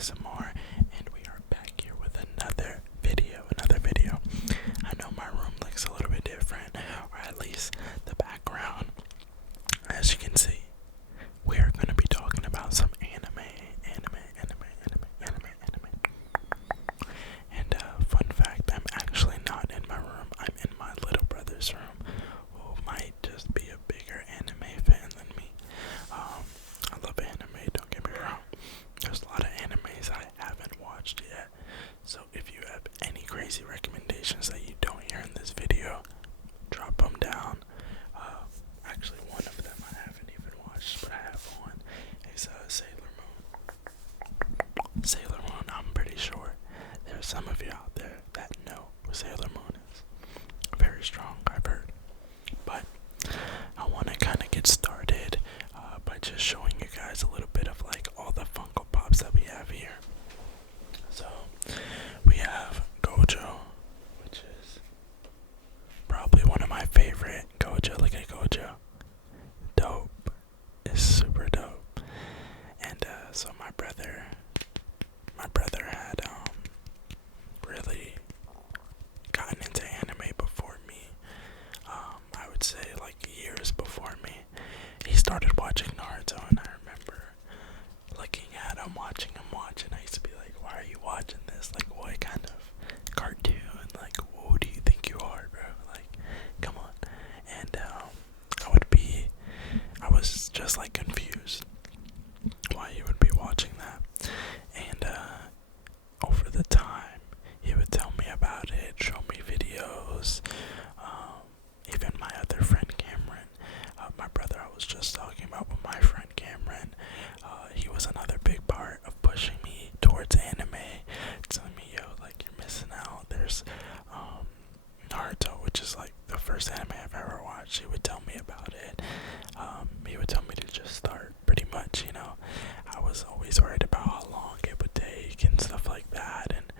ASMR, and we are back here with another video. I know my room looks a little bit different, or at least the background. As you can see, we are going to be talking about some anime. And fun fact, I'm actually not in my room. I'm in my little brother's room, who might just be a bigger anime fan than me. I love anime, don't get me wrong. There's a lot of animes I haven't watched yet. So if you have any crazy recommendations that you don't hear in this video, drop them down. Actually, one of them I haven't even watched, but I have one. It's Sailor Moon. Sailor Moon, I'm pretty sure there's some of you out there that know who Sailor Moon is. Very strong, I've heard. But I want to kind of get started by just showing you guys a little bit of like all the Funko Pops that we have here. So we have Gojo, which is probably one of my favorite. Gojo, look at Gojo. Dope. It's super dope. And so my brother had really gotten into anime before me. I would say like years before me. He started watching Naruto, and I remember looking at him, watching him watch, and I used to be like, why are you watching this? Like, what kind of cartoon? Like, who do you think you are, bro? Like, come on. And I was just like confused why he would be watching that. And over the time, he would tell me about it, show me videos. Even my other friend Cameron, my brother I was just talking about with my friend Cameron, he was another big part of pushing me towards anime, telling me, yo, like, you're missing out. There's Naruto, which is like the first anime I've ever watched. He would tell me about it. He would tell me to just start, pretty much, you know. I was always worried about how long it would take and stuff like that, and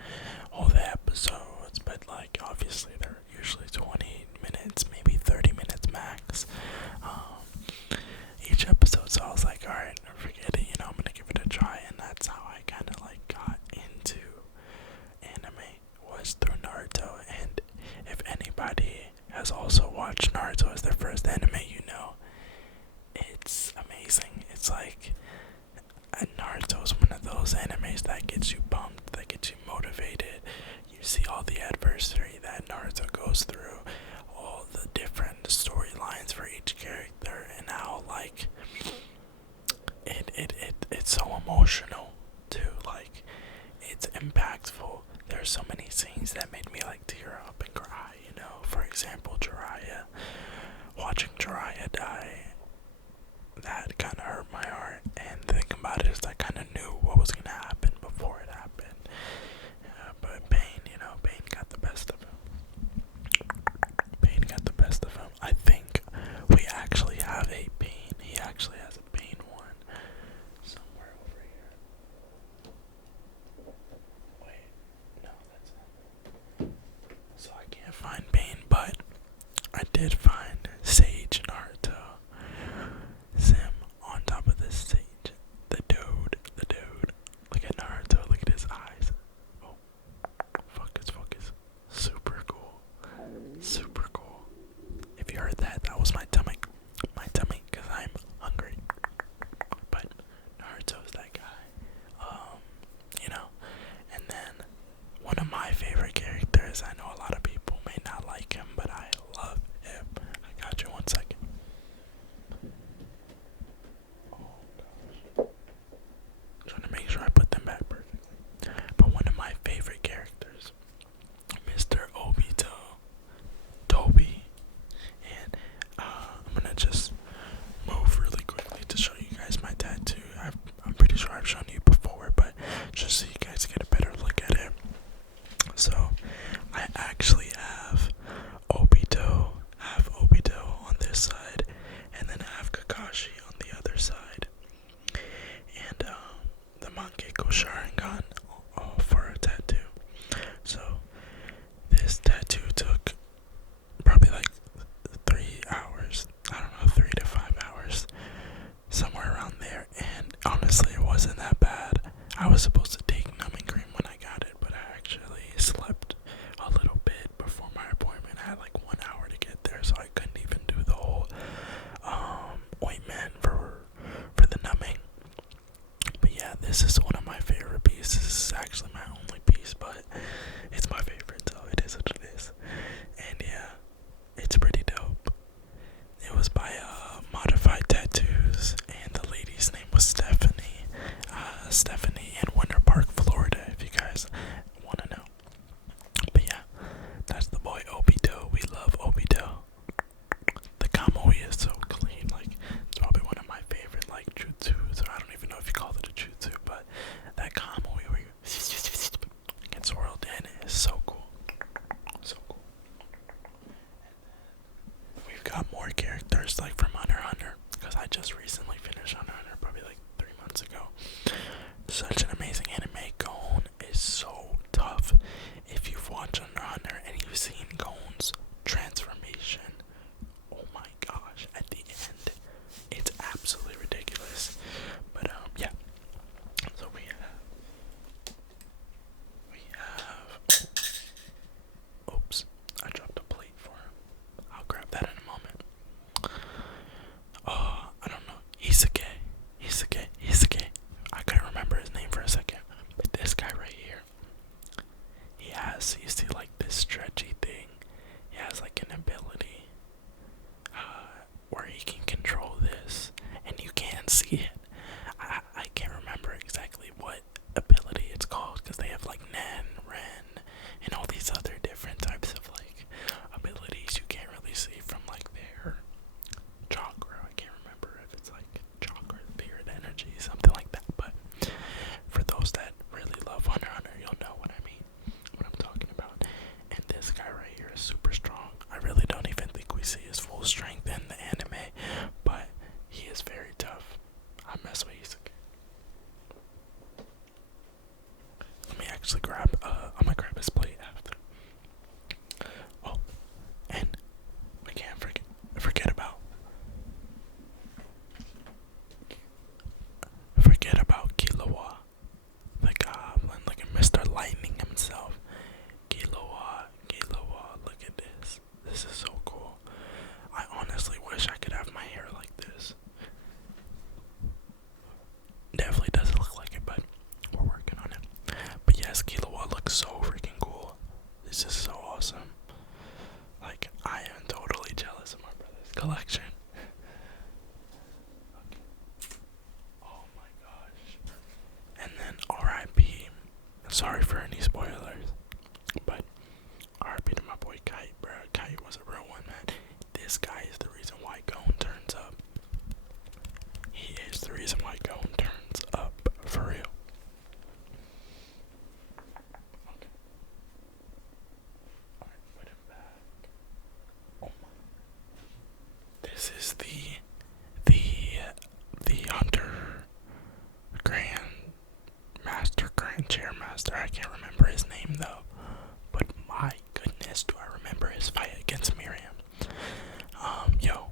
all the episodes, but like, obviously they're usually 20 minutes, maybe 30 minutes max, each episode. So I was like, alright, forget it, you know, I'm gonna give it a try. And that's how I kind of like got into anime, was through Naruto. And if anybody has also watched Naruto as their first anime, you know, it's amazing. It's like, Naruto is one of those animes that gets you pumped, that gets you motivated. You see all the adversity that Naruto goes through, all the different storylines for each character, and how like it's so emotional too. Like, it's impactful. There's so many scenes that made me like tear up and cry, you know. For example, Jiraiya. Watching Jiraiya die, that kind of hurt my heart. And the thing about it is, I kind of knew what was gonna happen before it happened. But Pain, you know, Pain got the best of him. I think we actually have a Pain. He actually has a Pain one somewhere over here. Wait, no, that's not. So I can't find Pain, but I did find Sage Naruto. Sim on top of this Sage. The dude. Look at Naruto, look at his eyes. Oh, focus. Super cool. If you heard that, that was my tummy, cause I'm hungry. But Naruto's that guy. You know, and then one of my favorite characters, I know a lot of people may not like him, but I love him. I got you, 1 second. Oh gosh. Trying to make sure I put them back perfectly. But one of my favorite characters, Mr. Obito. Toby. And I'm gonna just move really quickly to show you guys my tattoo. I'm pretty sure I've shown you before, but just so you guys get a better look at it. So I actually have Obito on this side, and then I have Kakashi on the other side, and the Mangekyo Sharingan for a tattoo. So this tattoo took probably like 3 hours. I don't know, 3 to 5 hours, somewhere around there. And honestly, it wasn't that bad. I was supposed to take piece. This is actually my only piece, but it's my favorite, so it is what it is. And yeah, it's pretty dope. It was by Modified Tattoos, and the lady's name was Stephanie. Stephanie in Winter Park, Florida, if you guys want to know. But yeah, that's the boy Obito. We love Obito. The Kamui is so clean. Like, it's probably one of my favorite, like, jutsus. Or I don't even know if you call it a jutsu, but that Kamui where you get swirled in is so cool. So cool. We've got more characters, like, from Hunter x Hunter, because I just recently finished Hunter x Hunter, probably like 3 months ago. Such an amazing anime. Gon is so tough. If you've watched Hunter x Hunter and you've seen Gon's transformation, oh my gosh, at the end, it's absolutely ridiculous. But yeah. So we have oops, I dropped a plate for him. I'll grab that in a moment. I don't know. Isuke. I couldn't remember his name for a second. But this guy right here, you see like this stretchy thing. He has like an ability where he can control this, and you can't see it. I can't remember exactly what ability it's called, because they have like Nen, Ren, and all these other different types of like abilities you can't really see from like their chakra. I can't remember if it's like chakra, spirit energy, something like that. But for those that really love Hunter x Hunter, you'll know what I mean, what I'm talking about. And this guy right here is super strong. I really don't even think we see his full strength in the anime, but he is very tough. I mess with Isuke. Let me actually grab, I'm gonna grab his plate after. Oh, and we can't forget about Killua, the goblin. Look at Mr. Lightning himself. Killua, look at this. This is so cool. I honestly wish I could have my hair like this. Definitely doesn't look like it, but we're working on it. But yes, Killua looks so freaking cool. This is so awesome. Like, I am totally jealous of my brother's collection. Okay. Oh my gosh. And then R.I.P. Sorry for any spoilers, but R.I.P. to my boy Kite, bro. Kite was a real one, man. This guy is the reason why Gon turns up. He is the reason why Gon turns up, for real. Okay. Alright, put him back. Oh my. This is the Hunter Grand Chairmaster. I can't remember his name though. But my goodness, do I remember his fight against Miriam. Yo,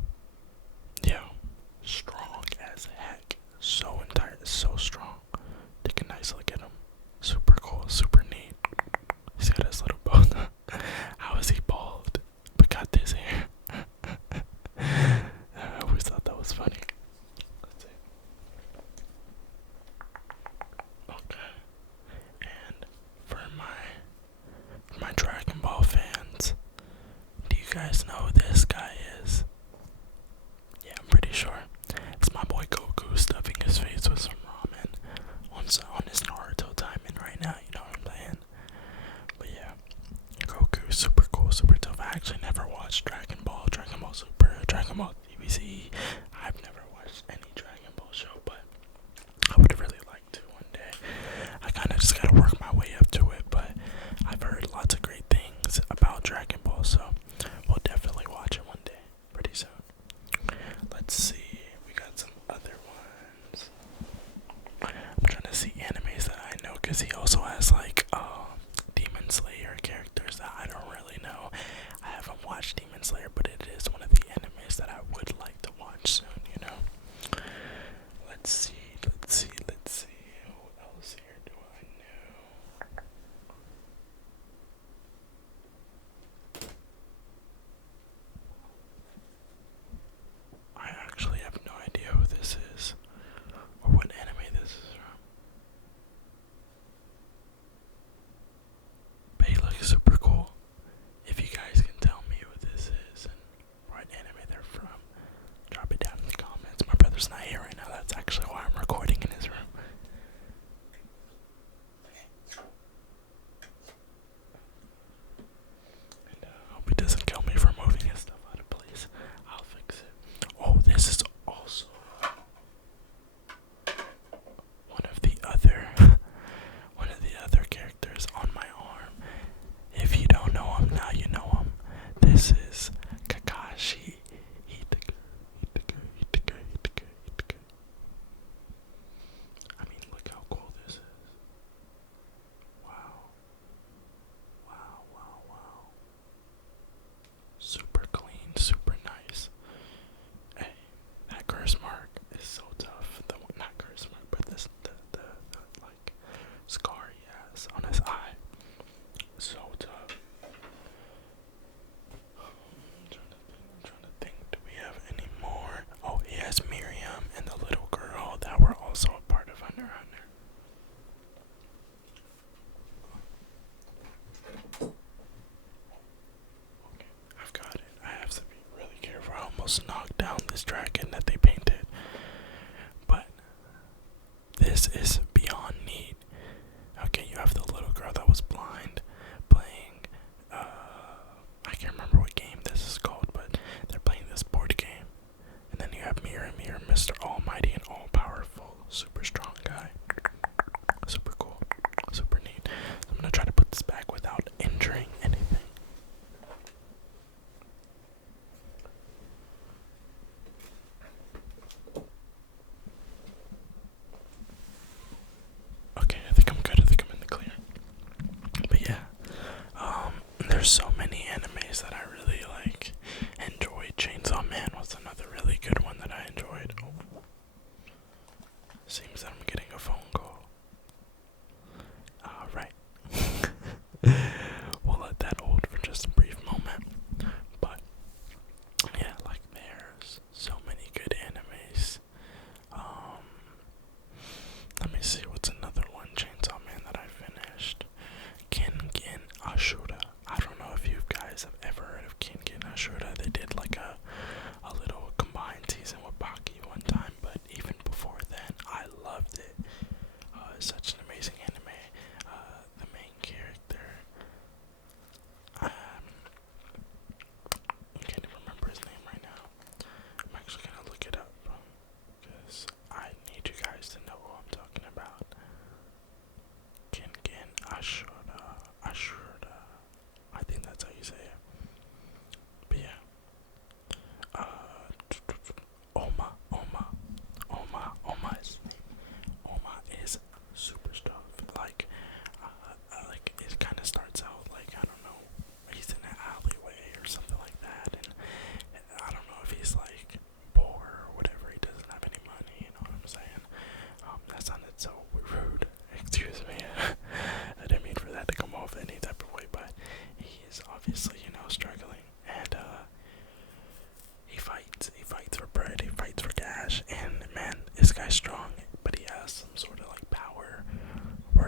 strong as heck. So strong. Take a nice look at him. Super cool, super neat. He's got his little bow. How is he bald but got this hair? I always thought that was funny. Let's see. Okay. And for my Dragon Ball fans, do you guys know who this guy is? Yeah, I'm pretty sure. It's my boy Goku stuffing his face with some ramen on his Naruto timing right now, you know what I'm saying? But yeah, Goku, super cool, super tough. I actually never watched Dragon Ball Super, Dragon Ball DBZ. I've never watched any Dragon Ball show, but I would really like to one day. I kind of just gotta work my way up to it, but I've heard lots of great things about Dragon Ball, so we'll definitely watch it one day, pretty soon. Let's see, we got some other ones. I'm trying to see animes that I know, because he also has like Demon Slayer characters that I don't really know. I haven't watched Demon Slayer, but it is one of the animes that I would like to watch soon, you know. Let's see. Who else here do I know? I actually have no idea who this is, or what anime this is from.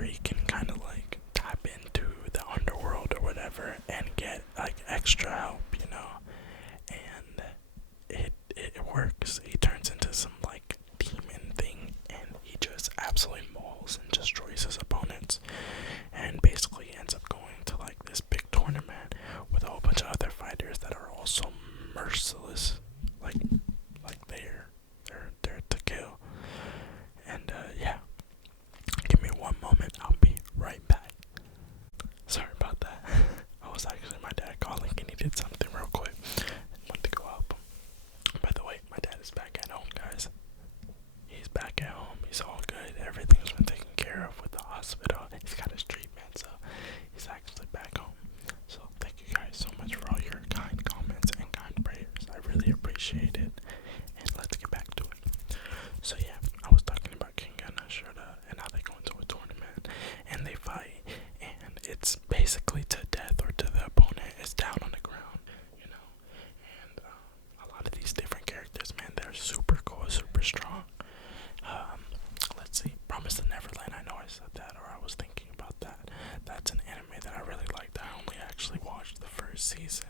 where he can kind of like tap into the underworld or whatever and get like extra help, and it works. He turns into some like demon thing, and he just absolutely mauls and destroys his opponents, and basically ends up going to like this big tournament with a whole bunch of other fighters that are also merciless, like they're to kill. And yeah, give me one moment, I'll be right back. Sorry about that. I was actually my dad calling and he did something real quick. Went to go help him. By the way, my dad is back at home, guys. He's back at home. He's all good. Everything's been taken care of with the hospital. He's got his treatment, so he's actually back home. So thank you guys so much for all your kind comments and kind prayers. I really appreciate it. And let's get back to it. So yeah, I was talking about Kengan and Ashura and how they go into a tournament and they fight, and it's basically to death or to the opponent is down on the ground, And a lot of these different characters, man, they're super cool, super strong. Let's see, Promise the Neverland. I know I said that, or I was thinking about that. That's an anime that I really liked. I only actually watched the first season.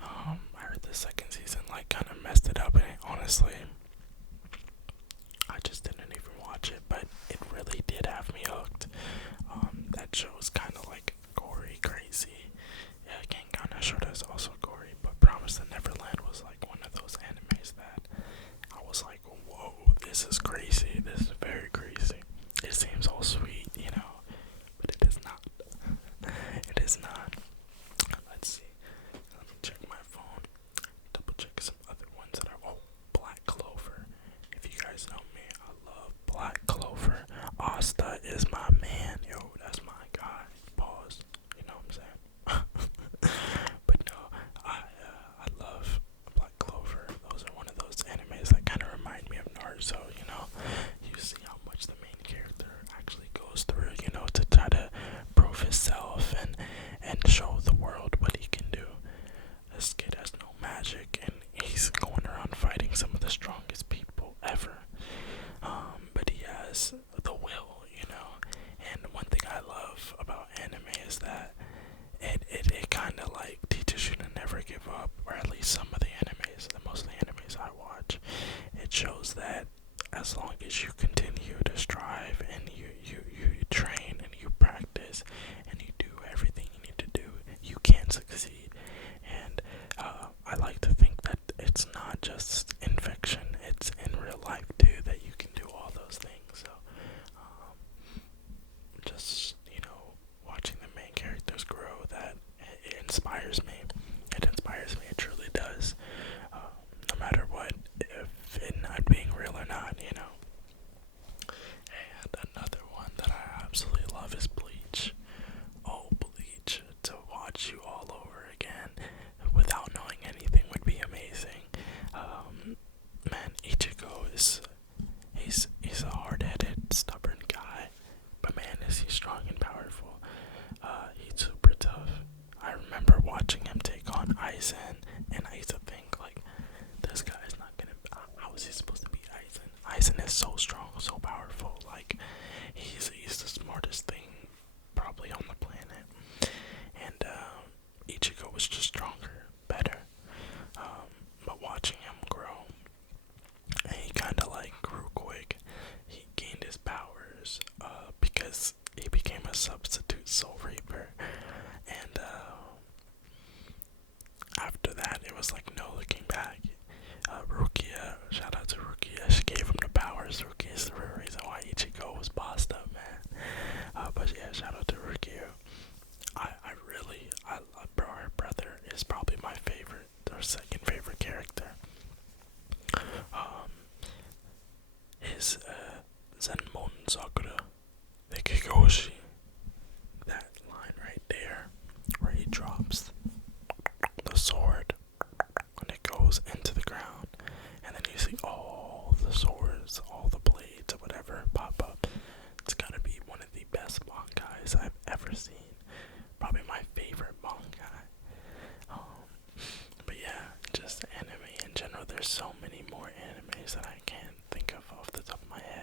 I heard the second season like kind of messed it up, and honestly, I just didn't even watch it, but it really did have me hooked. That show is kind of like gory, crazy. Yeah, Kengan Ashura is also gory, but Promise the Neverland was like one of those animes that I was like, whoa, this is crazy. This is very crazy. It seems all sweet, but it is not. It is not. Let's see. Let me check my phone. Double check some other ones that are. Oh, Black Clover. If you guys know me, I love Black Clover. Asta is my man. Yo, that's my guy. Pause. You know what I'm saying? But no, I love Black Clover. Those are one of those animes that kind of remind me of Naruto. You see how much the main character actually goes through, to try to prove himself and show the world what he can do. This kid has no magic, and he's going around fighting some of the strongest people ever. But he has the will, And one thing I love about anime is that it kind of like teaches you to never give up, or at least some of the animes, most of the animes I watch, it shows that as long as you continue to strive and you train and you practice and you do everything you need to do, you can succeed. And I like to think that it's not just in fiction, it's in real life too, that you can do all those things. So just watching the main characters grow, that it inspires me. It inspires me, it truly does. No matter what, if it not being real or not, And another one that I absolutely love is Bleach. Oh, Bleach. To watch you all over again without knowing anything would be amazing. Man, Ichigo he's a hard-headed, stubborn guy, but man, is he strong and powerful. He's super tough. I remember watching him take on Aizen, and I used to think, like, this guy's not gonna. How is he supposed to beat Aizen? Aizen is so strong, so powerful. Like, he's the smartest thing probably on the planet. And Ichigo was just stronger, better. But watching him grow, and he kind of like grew quick. He gained his powers because he became a substitute Soul Reaper, and after that, it was like no looking back. Rukia, shout out to Rukia, she gave him the powers. Rukia is the real reason why Ichigo was bossed up, man. But yeah, shout out to Rukia. I love her brother is probably my favorite, or second favorite character. His Zenmon Sakura, the Kikoshi, that line right there, where he drops the sword when it goes into the ground, and then you see all the swords, all the blades, or whatever pop up. It's gotta be one of the best mangais I've ever seen. Probably my favorite manga. But yeah, just anime in general. There's so many more animes that I can't think of off the top of my head.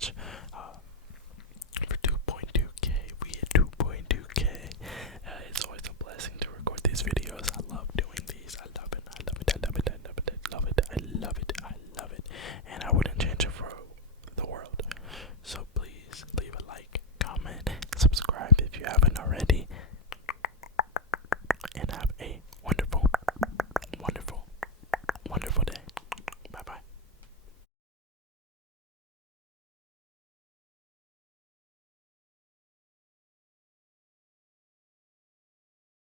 much.